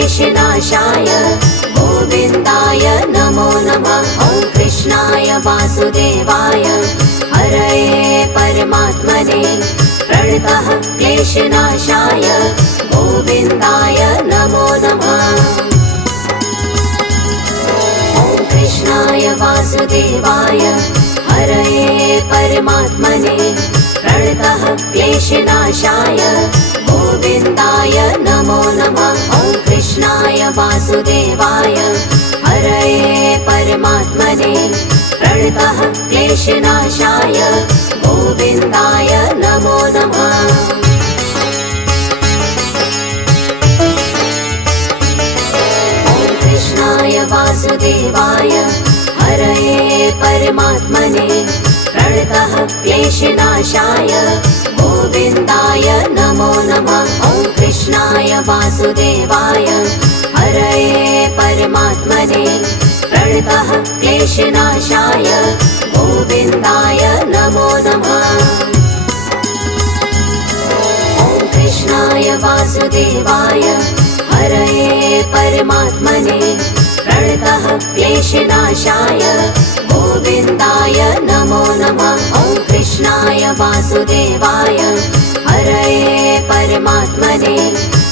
क्लेशनाशाय गोविन्दाय नमो नमः। ॐ कृष्णाय वासुदेवाय हरये परमात्मने प्रणतः क्लेशनाशाय गोविन्दाय नमो नमः। ॐ कृष्णाय वासुदेवाय हरये परमात्मने प्रणतः क्लेशनाशाय गोविन्दाय नमो नमः। ॐ कृष्णाय वासुदेवाय हरये परमात्मने प्रणतः क्लेशनाशाय गोविन्दाय नमो नमः। ॐ कृष्णाय वासुदेवाय हरये परमात्मने प्रणतः क्लेशनाशाय गोविन्दाय नमो नमः। ॐ कृष्णाय वासुदेवाय हरये परमात्मने प्रणतः क्लेशनाशाय गोविन्दाय नमो नमः। ॐ कृष्णाय वासुदेवाय हरये परमात्मने प्रणतः क्लेशनाशाय गोविन्दाय नमो नमः। ॐ कृष्णाय वासुदेवाय हरये परमात्मने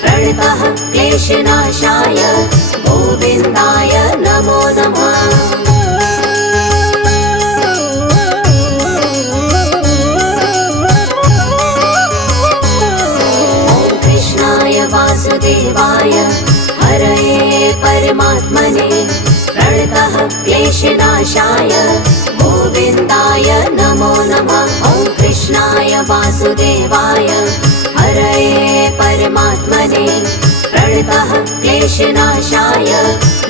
प्रणतः क्लेशनाशाय गोविन्दाय नमो नमः। ॐ कृष्णाय वासुदेवाय हरये परमात्मने प्रणतः क्लेशनाशाय गोविन्दाय नमो नमः। ॐ कृष्णाय वासुदेवाय हरये परमात्मने प्रणतः क्लेशनाशाय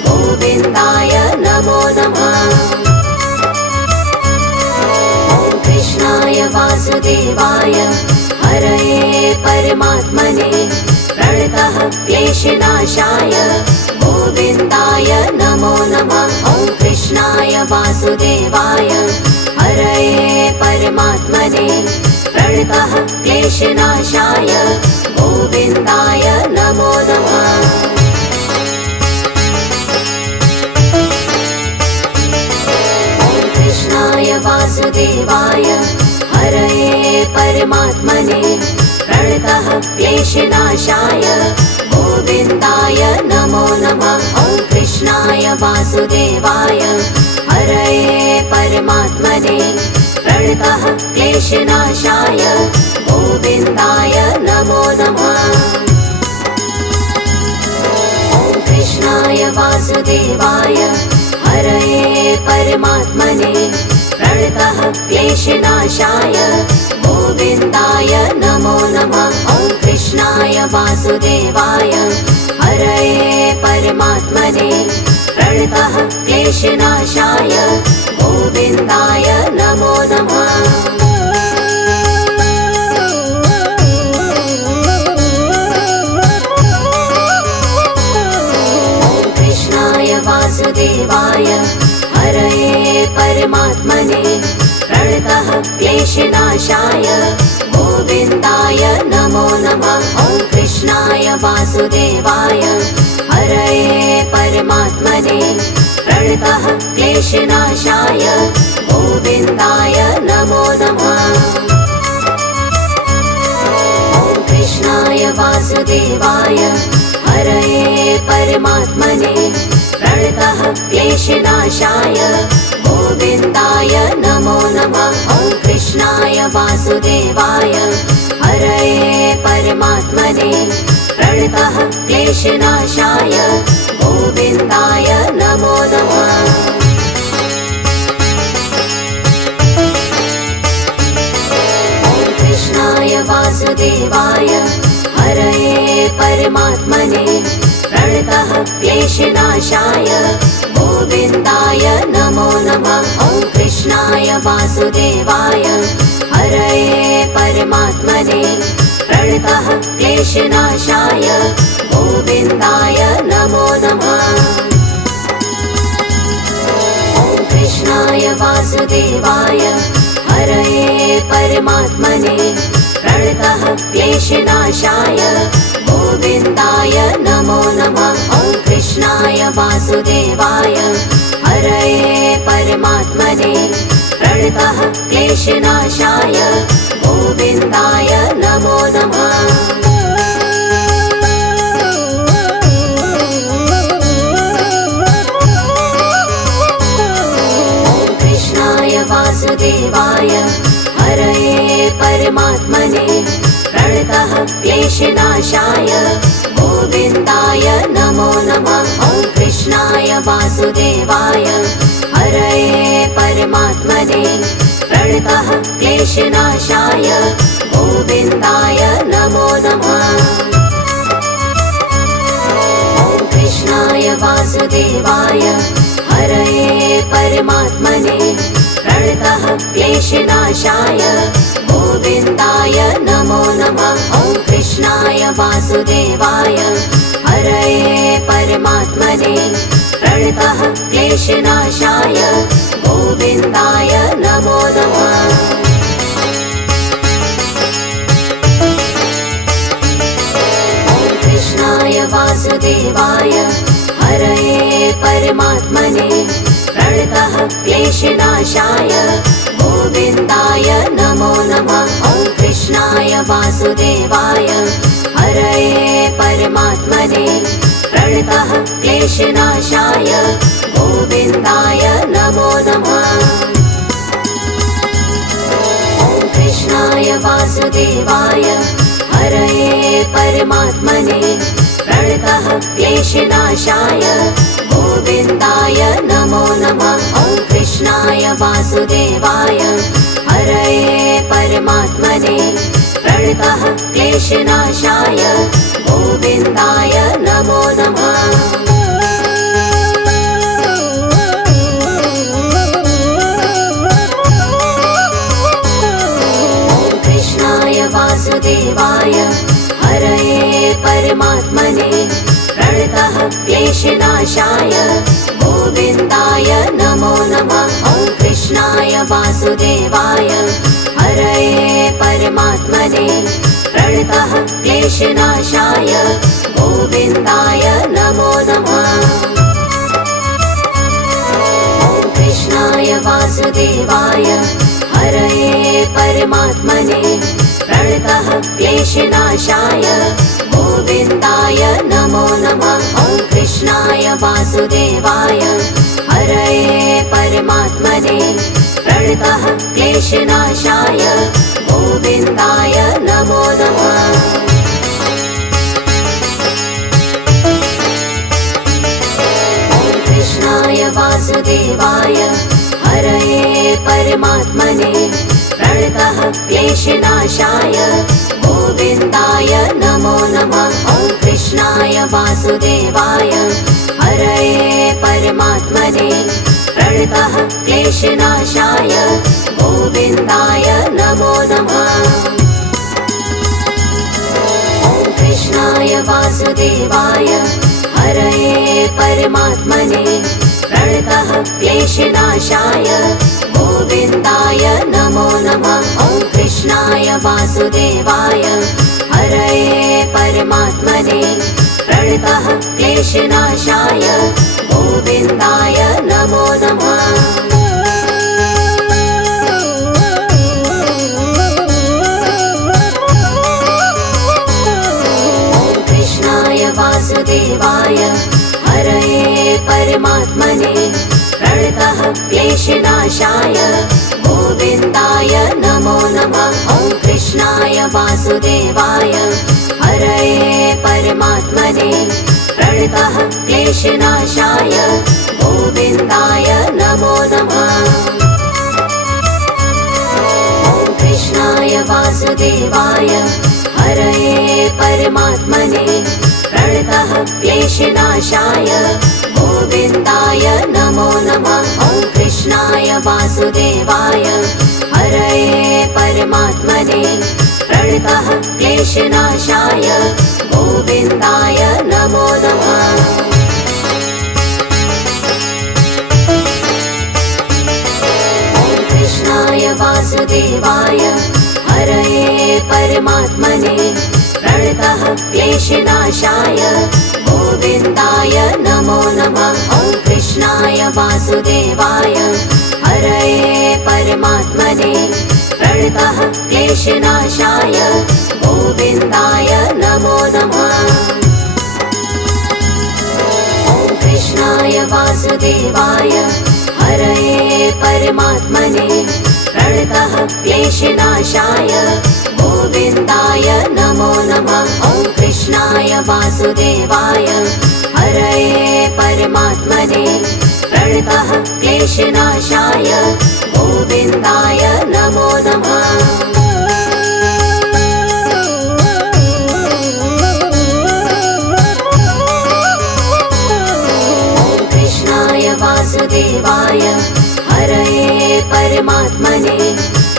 गोविन्दाय नमो नमः। ॐ कृष्णाय वासुदेवाय हरये परमात्मने प्रणतः क्लेशनाशाय गोविन्दाय नमो नमः। ॐ कृष्णाय वासुदेवाय हरये परमात्मने प्रणतः क्लेशनाशाय गोविन्दाय नमो नमः। ॐ कृष्णाय वासुदेवाय हरये परमात्मने प्रणतः क्लेशनाशाय गोविन्दाय नमो नमः। ॐ कृष्णाय वासुदेवाय हरये परमात्मने प्रणतः क्लेशनाशाय गोविन्दाय नमो नमः। ॐ कृष्णाय वासुदेवाय हरये परमात्मने प्रणतः क्लेशनाशाय गोविन्दाय नमो नमः। ॐ कृष्णाय वासुदेवाय हरये परमात्मने प्रणतः क्लेशनाशाय गोविन्दाय नमो नमः। ॐ कृष्णाय वासुदेवाय हरये परमात्मने प्रणतः क्लेशनाशाय गोविन्दाय नमो नमः। ॐ कृष्णाय वासुदेवाय हरये परमात्मने प्रणतः क्लेशनाशाय गोविन्दाय नमो नमः। ॐ कृष्णाय वासुदेवाय हरये परमात्मने प्रणतः क्लेशनाशाय गोविन्दाय नमो नमः। ॐ कृष्णाय वासुदेवाय हरये परमात्मने प्रणतः क्लेशनाशाय गोविन्दाय नमो नमः। ॐ कृष्णाय वासुदेवाय हरये परमात्मने प्रणतः क्लेशनाशाय गोविन्दाय नमो नमः। ॐ कृष्णाय वासुदेवाय हरये परमात्मने प्रणतः क्लेशनाशाय गोविन्दाय नमो नमः। ॐ कृष्णाय वासुदेवाय हरये परमात्मने प्रणतः क्लेशनाशाय गोविन्दाय नमो नमः। वासुदेवाय हरये परमात्मने प्रणतः क्लेशनाशाय गोविन्दाय नमो नमः। वासुदेवाय हरये परमात्मने प्रणतः क्लेशनाशाय गोविन्दाय नमो नमः। ॐ कृष्णाय वासुदेवाय हरये परमात्मने प्रणतः क्लेशनाशाय गोविन्दाय नमो नमः। ॐ कृष्णाय वासुदेवाय हरये परमात्मने प्रणतः क्लेशनाशाय गोविन्दाय नमो नमः। ॐ कृष्णाय वासुदेवाय हरये परमात्मने प्रणतः क्लेशनाशाय गोविन्दाय नमो नमः। ॐ कृष्णाय वासुदेवाय हरये परमात्मने प्रणतः क्लेशनाशाय गोविन्दाय नमो नमः। ॐ कृष्णाय वासुदेवाय हरये परमात्मने प्रणतः क्लेशनाशाय गोविन्दाय नमो नमः। ॐ कृष्णाय वासुदेवाय हरये परमात्मने प्रणतः क्लेशनाशाय गोविन्दाय नमो नमः। ॐ कृष्णाय वासुदेवाय हरये परमात्मने प्रणतः क्लेशनाशाय गोविन्दाय नमो नमः। ॐ कृष्णाय वासुदेवाय हरये परमात्मने प्रणतः क्लेशनाशाय गोविन्दाय नमो नमः। ॐ कृष्णाय वासुदेवाय हरये परमात्मने प्रणतः क्लेशनाशाय गोविन्दाय नमो नमः। ॐ कृष्णाय वासुदेवाय हरये परमात्मने प्रणतः क्लेशनाशाय गोविन्दाय नमो नमः। ॐ कृष्णाय वासुदेवाय हरये परमात्मने प्रणतः क्लेशनाशाय गोविन्दाय नमो नमः। ॐ कृष्णाय वासुदेवाय हरये परमात्मने प्रणतः क्लेशनाशाय गोविन्दाय नमो नमः। ॐ कृष्णाय वासुदेवाय हरये परमात्मने प्रणतः क्लेशनाशाय गोविन्दाय नमो नमः। ॐ कृष्णाय वासुदेवाय हरये परमात्मने प्रणतः क्लेशनाशाय गोविन्दाय नमो नमः। ॐ कृष्णाय वासुदेवाय हरये परमात्मने प्रणतः क्लेशनाशाय गोविन्दाय नमो नमः। ॐ कृष्णाय वासुदेवाय हरये परमात्मने प्रणतः क्लेशनाशाय गोविन्दाय नमो नमः। ॐ कृष्णाय वासुदेवाय हरये परमात्मने प्रणतः क्लेशनाशाय गोविन्दाय नमो नमः। ॐ कृष्णाय वासुदेवाय हरये परमात्मने प्रणतः क्लेशनाशाय गोविन्दाय नमो नमः। ॐ कृष्णाय वासुदेवाय हरये परमात्मने प्रणतः क्लेशनाशाय गोविन्दाय नमो नमः। ॐ कृष्णाय वासुदेवाय हरये परमात्मने प्रणतः क्लेशनाशाय गोविन्दाय नमो नमः। ॐ वासुदेवाय हरये परमात्मने प्रणतः क्लेशनाशाय गोविन्दाय नमो नमः। ॐ कृष्णाय वासुदेवाय हरये परमात्मने प्रणतः क्लेशनाशाय गोविन्दाय नमो नमः। ॐ कृष्णाय वासुदेवाय हरये परमात्मने प्रणतः क्लेशनाशाय गोविन्दाय नमो नमः। ॐ कृष्णाय वासुदेवाय हरये परमात्मने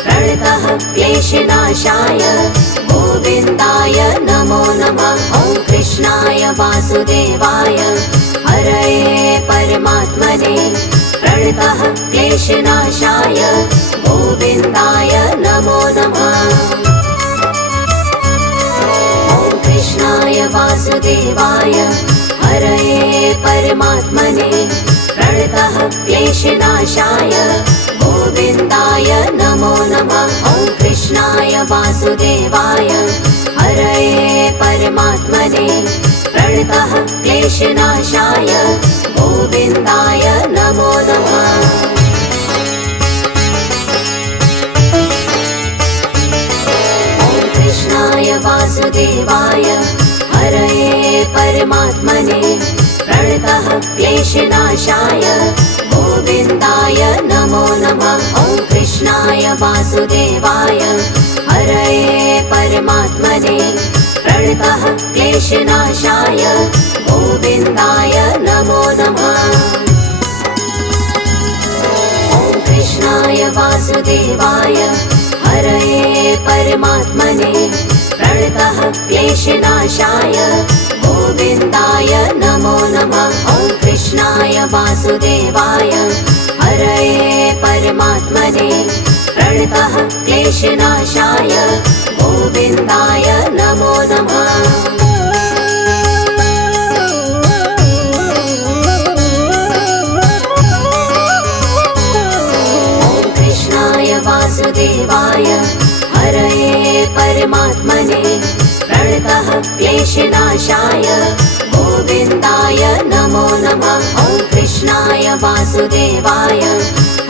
प्रणतः क्लेशनाशाय गोविन्दाय नमो नमः। ॐ कृष्णाय वासुदेवाय हरये परमात्मने प्रणतः क्लेशनाशाय गोविन्दाय नमो नमः। ॐ कृष्णाय वासुदेवाय हरये परमात्मने प्रणतः क्लेशनाशाय गोविन्दाय नमो नमः। ॐ कृष्णाय वासुदेवाय हरये परमात्मने प्रणतः क्लेशनाशाय गोविन्दाय नमो नमः। ॐ कृष्णाय वासुदेवाय हरये परमात्मने प्रणतः क्लेशनाशाय गोविन्दाय नमो नमः। ॐ कृष्णाय वासुदेवाय हरये परमात्मने प्रणतः क्लेशनाशाय गोविन्दाय नमो नमः। ॐ कृष्णाय वासुदेवाय हरये परमात्मने प्रणतः क्लेशनाशाय गोविन्दाय नमो नमः। ॐ कृष्णाय वासुदेवाय हरये परमात्मने प्रणतः क्लेशनाशाय गोविन्दाय नमो नमः। ॐ कृष्णाय वासुदेवाय हरये परमात्मने प्रणतः क्लेशनाशाय गोविन्दाय नमो नमः। ॐ कृष्णाय वासुदेवाय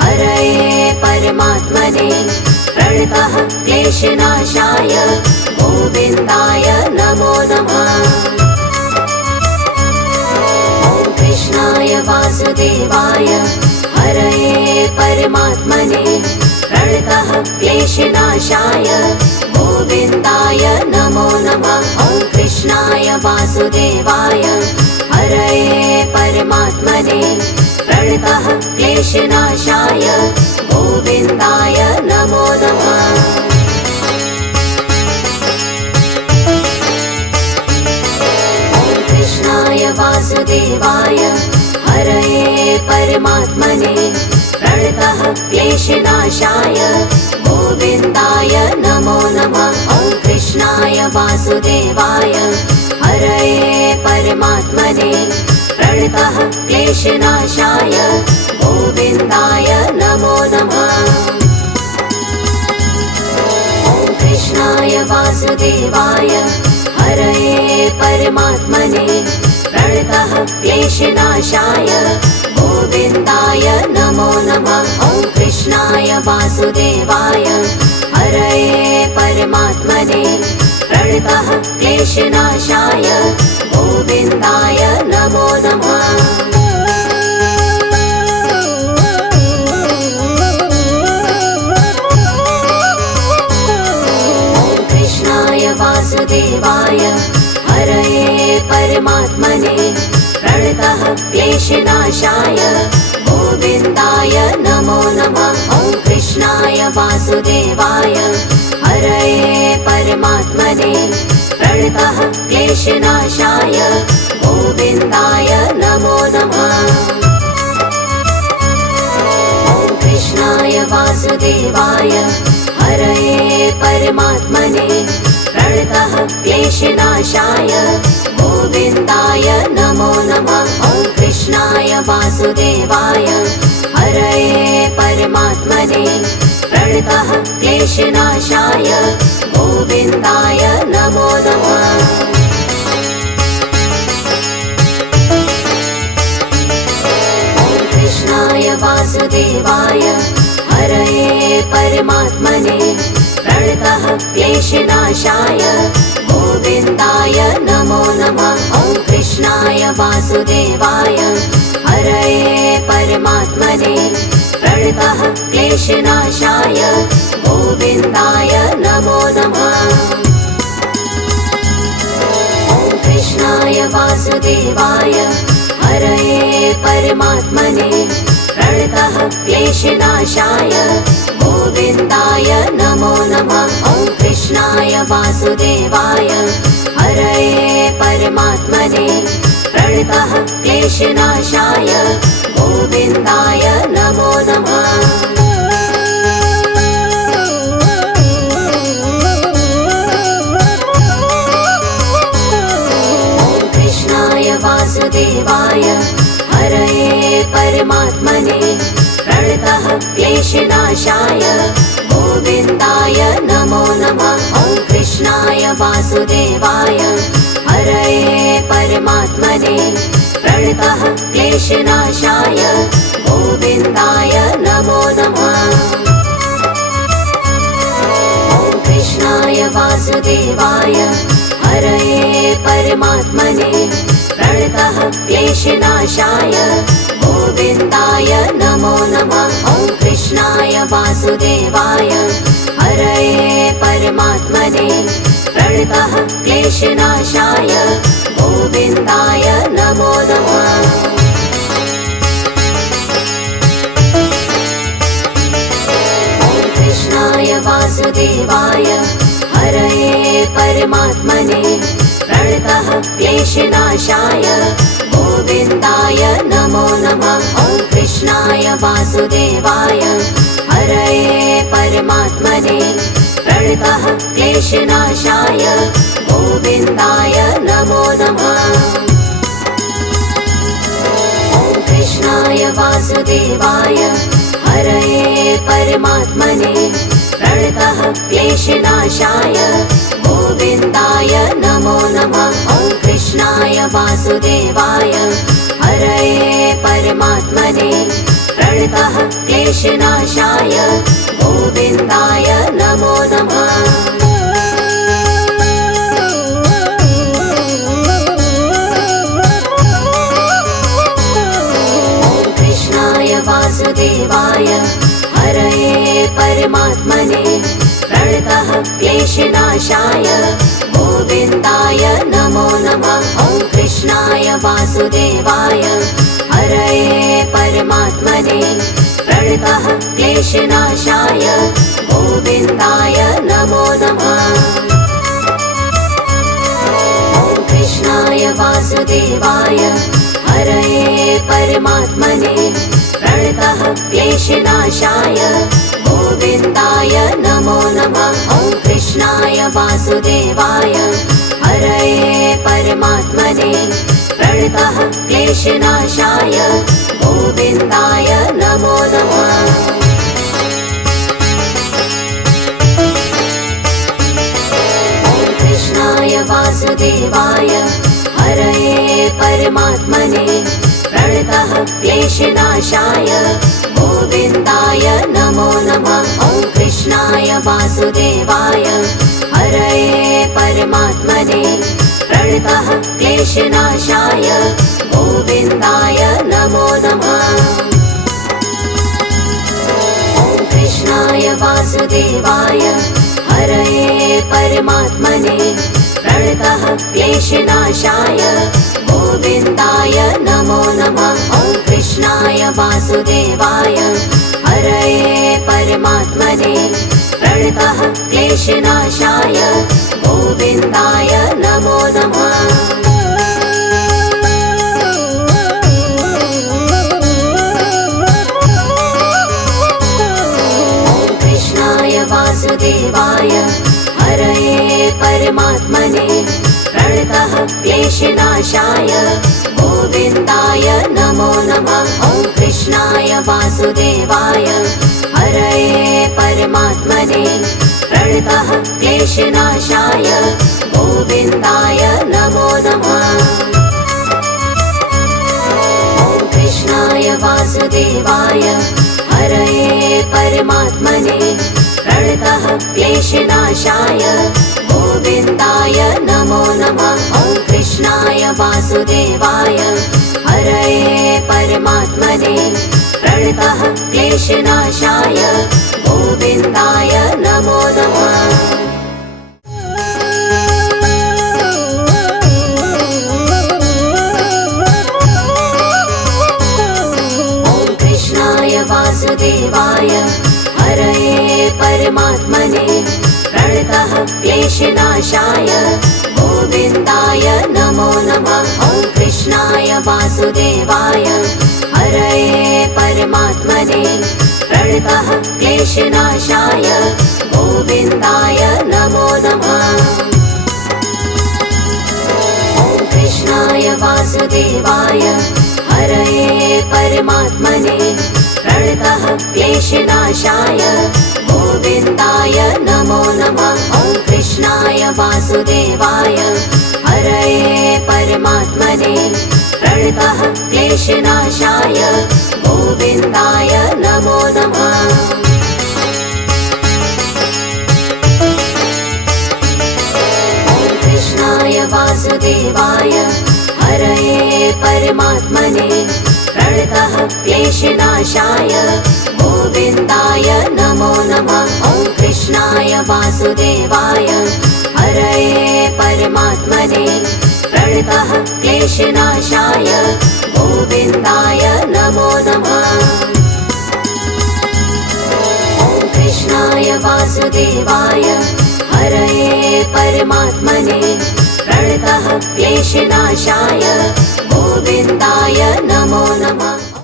हरये परमात्मने प्रणतः क्लेशनाशाय गोविन्दाय नमो नमः। ॐ कृष्णाय वासुदेवाय हरये परमात्मने प्रणतः क्लेशनाशाय गोविन्दाय नमो नमः। ॐ कृष्णाय वासुदेवाय हरये परमात्मने प्रणतः क्लेशनाशाय गोविन्दाय नमो नमः। ॐ कृष्णाय वासुदेवाय हरये परमात्मने प्रणतः क्लेशनाशाय गोविन्दाय नमो नमः। ॐ कृष्णाय वासुदेवाय हरये परमात्मने प्रणतः क्लेशनाशाय गोविन्दाय नमो नमः। ॐ कृष्णाय वासुदेवाय हरये परमात्मने प्रणतः क्लेशनाशाय गोविन्दाय नमो नमः। ॐ कृष्णाय वासुदेवाय हरये परमात्मने प्रणतः क्लेशनाशाय गोविन्दाय नमो नमः। ॐ कृष्णाय वासुदेवाय हरये परमात्मने प्रणतः क्लेशनाशाय गोविन्दाय नमो नमः। ॐ कृष्णाय वासुदेवाय हरये परमात्मने प्रणतः क्लेशनाशाय गोविन्दाय नमो नमः। ॐ कृष्णाय वासुदेवाय हरये परमात्मने प्रणतः क्लेशनाशाय गोविन्दाय नमो नमः। ॐ कृष्णाय वासुदेवाय वासुदेवाय हरये परमात्मने प्रणतः क्लेशनाशाय गोविन्दाय नमो नमः। कृष्णाय वासुदेवाय हरये परमात्मने प्रणतः क्लेशनाशाय गोविन्दाय नमो नमः। ॐ कृष्णाय वासुदेवाय हरये परमात्मने प्रणतः क्लेशनाशाय गोविन्दाय नमो नमः। ॐ कृष्णाय वासुदेवाय हरये परमात्मने प्रणतः क्लेशनाशाय गोविन्दाय नमो नमः। ॐ कृष्णाय वासुदेवाय हरये परमात्मने प्रणतः क्लेशनाशाय गोविन्दाय नमो नमः। वासुदेवाय हरये परमात्मने प्रणतः क्लेशनाशाय गोविन्दाय नमो नमः। ॐ कृष्णाय वासुदेवाय हरये परमात्मने प्रणतः क्लेशनाशाय गोविन्दाय नमो नमः। ॐ कृष्णाय वासुदेवाय हरये परमात्मने प्रणतः क्लेशनाशाय गोविन्दाय नमो नमः। ॐ कृष्णाय वासुदेवाय हरये परमात्मने प्रणतः क्लेशनाशाय गोविन्दाय नमो नमः। ॐ कृष्णाय वासुदेवाय हरये परमात्मने प्रणतः क्लेशनाशाय गोविन्दाय नमो नमः। ॐ कृष्णाय वासुदेवाय हरये परमात्मने प्रणतः क्लेशनाशाय गोविन्दाय नमो नमः। ॐ कृष्णाय वासुदेवाय हरये परमात्मने प्रणतः क्लेशनाशाय गोविन्दाय नमो नमः। ॐ कृष्णाय वासुदेवाय हरये परमात्मने प्रणतः क्लेशनाशाय गोविन्दाय नमो नमः। ॐ कृष्णाय वासुदेवाय हरये परमात्मने प्रणतः क्लेशनाशाय गोविन्दाय नमो नमः। ॐ कृष्णाय वासुदेवाय हरये परमात्मने प्रणतः क्लेशनाशाय गोविन्दाय नमो नमः। ॐ कृष्णाय वासुदेवाय हरये परमात्मने प्रणतः क्लेशनाशाय गोविन्दाय नमो नमः। ॐ कृष्णाय वासुदेवाय हरये परमात्मने प्रणतः क्लेशनाशाय गोविन्दाय नमो नमः। ॐ कृष्णाय वासुदेवाय हरये परमात्मने प्रणतः क्लेशनाशाय गोविन्दाय नमो नमः। ॐ कृष्णाय वासुदेवाय हरये परमात्मने प्रणतः क्लेशनाशाय गोविन्दाय नमो नमः। ॐ कृष्णाय वासुदेवाय हरये परमात्मने प्रणतः क्लेशनाशाय गोविन्दाय नमो नमः। ॐ कृष्णाय वासुदेवाय हरये परमात्मने प्रणतः क्लेशनाशाय गोविन्दाय नमो नमः। ॐ कृष्णाय वासुदेवाय हरये परमात्मने प्रणतः क्लेशनाशाय गोविन्दाय नमो नमः। ॐ कृष्णाय वासुदेवाय हरये परमात्मने प्रणतः क्लेशनाशाय गोविन्दाय नमो नमः। ॐ कृष्णाय वासुदेवाय हरये परमात्मने प्रणतः क्लेशनाशाय गोविन्दाय नमो नमः। ॐ कृष्णाय वासुदेवाय हरये परमात्मने प्रणतः क्लेशनाशाय गोविन्दाय नमो नमः। ॐ कृष्णाय वासुदेवाय हरये परमात्मने प्रणतः क्लेशनाशाय गोविन्दाय नमो नमः। ॐ कृष्णाय वासुदेवाय हरये परमात्मने प्रणतः क्लेशनाशाय गोविन्दाय नमो नमः। ॐ कृष्णाय वासुदेवाय हरये परमात्मने प्रणतः क्लेशनाशाय गोविन्दाय नमो नमः। ॐ कृष्णाय वासुदेवाय हरये परमात्मने प्रणतः क्लेशनाशाय गोविन्दाय नमो नमः। ॐ कृष्णाय वासुदेवाय हरये परमात्मने प्रणतः क्लेशनाशाय गोविन्दाय नमो नमः। ॐ कृष्णाय वासुदेवाय हरये परमात्मने प्रणतः क्लेशनाशाय गोविन्दाय नमो नमः। ॐ कृष्णाय वासुदेवाय हरये परमात्मने प्रणतः क्लेशनाशाय गोविन्दाय नमो नमः।